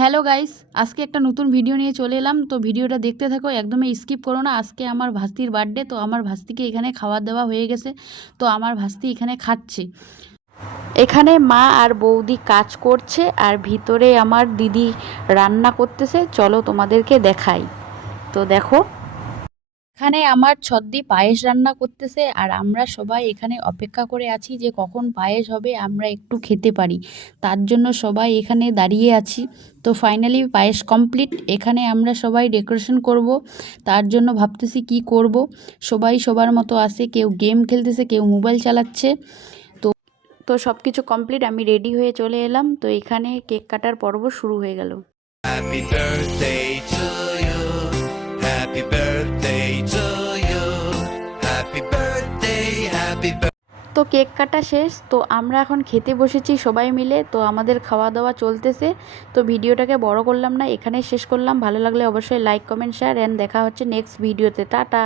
Hello guys, আজকে একটা নতুন ভিডিও নিয়ে চলে এলাম। তো ভিডিওটা দেখতে থাকো, একদমই স্কিপ করো না। আজকে আমার ভাস্তির বার্থডে, তো আমার ভাস্তিকে এখানে খাওয়া দাওয়া হয়ে গেছে। তো আমার ভাস্তি এখানে খাচ্ছে। এখানে মা আর বৌদি কাজ করছে আর ভিতরে আমার দিদি রান্না করতেছে। চলো তোমাদেরকে দেখাই। তো দেখো, এখানে আমার ছদ্দি পায়েস রান্না করতেছে আর আমরা সবাই এখানে অপেক্ষা করে আছি যে কখন পায়েস হবে আমরা একটু খেতে পারি। তার জন্য সবাই এখানে দাঁড়িয়ে আছি। তো ফাইনালি পায়েস কমপ্লিট। এখানে আমরা সবাই ডেকোরেশন করব, তার জন্য ভাবতেছি কি করব। সবাই সবার মতো আছে, কেউ গেম খেলতেছে, কেউ মোবাইল চালাচ্ছে। তো তো সব কিছু কমপ্লিট, আমি রেডি হয়ে চলে এলাম। তো এখানে কেক কাটার পর্ব শুরু হয়ে গেল। Happy birthday to you. Happy birthday to you. Happy birthday, happy birthday. তো কেক কাটা শেষ, তো আমরা এখন খেতে বসেছি সবাই মিলে। তো আমাদের খাওয়া দাওয়া চলতেছে। তো ভিডিওটাকে বড় করলাম না, এখানেই শেষ করলাম। ভালো লাগলে অবশ্যই লাইক কমেন্ট শেয়ার, অ্যান্ড দেখা হচ্ছে নেক্সট ভিডিওতে। টাটা।